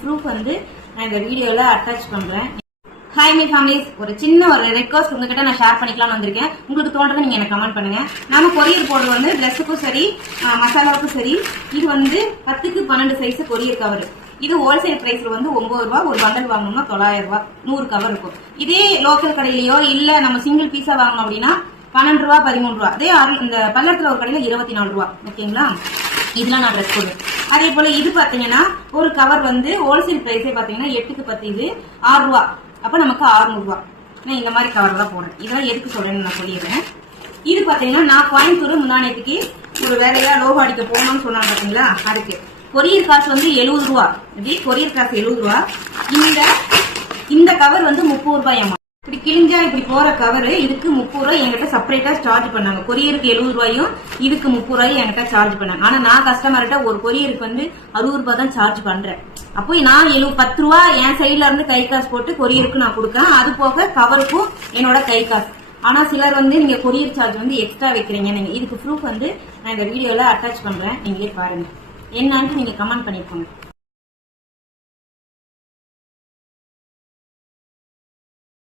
Proof வந்து நான் இந்த வீடியோல அட்டாச் பண்றேன். ஹாய் மை ஃபேமிலிஸ், ஒரு சின்ன ரெக்வஸ்ட் உங்ககிட்ட நான் ஷேர் பண்ணிக்கலாம்னு வந்திருக்கேன். உங்களுக்கு தோன்றதை நீங்க எனக்கு கமெண்ட் பண்ணுங்க. நாம கொரியர் போடுறது வந்து ட்ரெஸ்ஸுக்கும் சரி மசாலாவுக்கும் சரி. இது வந்து 10க்கு 12 சைஸ் கொரியர் கவர். இது ஹோல்சேல் பிரைஸ்ல வந்து 9 ரூபாய். ஒரு பண்டல் வாங்கணும்னா 900 ரூபாய் 100 கவர் இருக்கும். இதே லோக்கல் கடையிலயோ இல்ல நம்ம சிங்கிள் பீஸா வாங்கணும் அப்படின்னா 12 ரூபாய் 13 ரூபாய். அதே இந்த பல்லடத்துல ஒரு கடையில 24 ரூபாய். ஓகேங்களா? இதெல்லாம் நான் ட்ரெஸ் போடுவேன். அதே போல இது பாத்தீங்கன்னா ஒரு கவர் வந்து ஹோல்சேல் பிரைஸே பாத்தீங்கன்னா 8க்கு 10 இது 6 ரூபாய். அப்ப நமக்கு 600 ரூபாய். நான் இந்த மாதிரி கவர் தான் போடுறேன். இதெல்லாம் எதுக்கு சொல்றேன்னு நான் சொல்லிடுறேன். இது பாத்தீங்கன்னா நான் கோயம்புத்தூர் முன்னாடிக்கு ஒரு வேலையா லோகோ அடிக்க போகணும்னு சொன்னாங்க பாத்தீங்களா, அதுக்கு கொரியர் காசு வந்து 70 ரூபாய். இப்படி கொரியர் காசு 70 ரூபாய். இந்த கவர் வந்து 30 ரூபாய். இப்படி கிழிஞ்சா இப்படி போற கவர் இதுக்கு 30 ரூபாய் என்கிட்ட செப்பரேட்டா சார்ஜ் பண்ணாங்க. கொரியருக்கு 70 ரூபாயும் இதுக்கு 30 ரூபாயும் என்கிட்ட சார்ஜ் பண்ணாங்க. ஆனா நான் கஸ்டமர்கிட்ட ஒரு கொரியருக்கு வந்து 60 ரூபாய் தான் சார்ஜ் பண்றேன். அப்போ நான் 10 ரூபாய் என் சைட்ல இருந்து கை காசு போட்டு கொரியருக்கு நான் கொடுக்கேன். அது போக கவருக்கும் என்னோட கை காசு. ஆனா சிலர் வந்து நீங்க கொரியர் சார்ஜ் வந்து எக்ஸ்ட்ரா வைக்கிறீங்க. நீங்க இதுக்கு ப்ரூஃப் வந்து நான் இந்த வீடியோல அட்டாச் பண்றேன். நீங்களே பாருங்க. என்னன்னு நீங்க கமெண்ட் பண்ணிக்கோங்க.